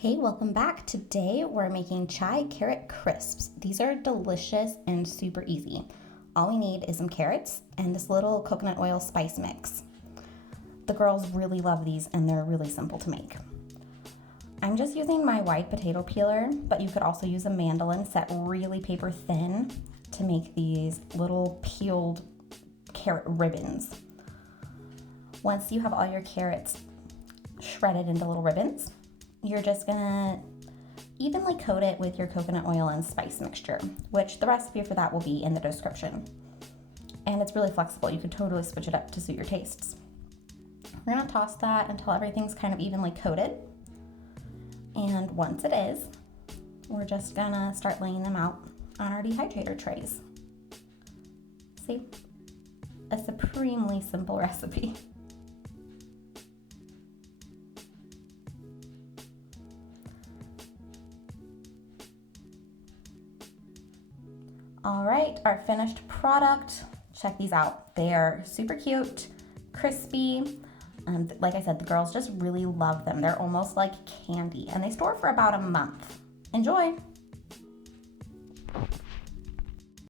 Hey, welcome back. Today we're making chai carrot crisps. These are delicious and super easy. All we need is some carrots and this little coconut oil spice mix. The girls really love these and they're really simple to make. I'm just using my wide potato peeler, but you could also use a mandolin set really paper thin to make these little peeled carrot ribbons. Once you have all your carrots shredded into little ribbons, you're just gonna evenly coat it with your coconut oil and spice mixture, which the recipe for that will be in the description. And it's really flexible. You could totally switch it up to suit your tastes. We're gonna toss that until everything's kind of evenly coated. And once it is, we're just gonna start laying them out on our dehydrator trays. See, a supremely simple recipe. All right, our finished product. Check these out. They are super cute, crispy. Like I said, the girls just really love them. They're almost like candy, and they store for about a month. Enjoy.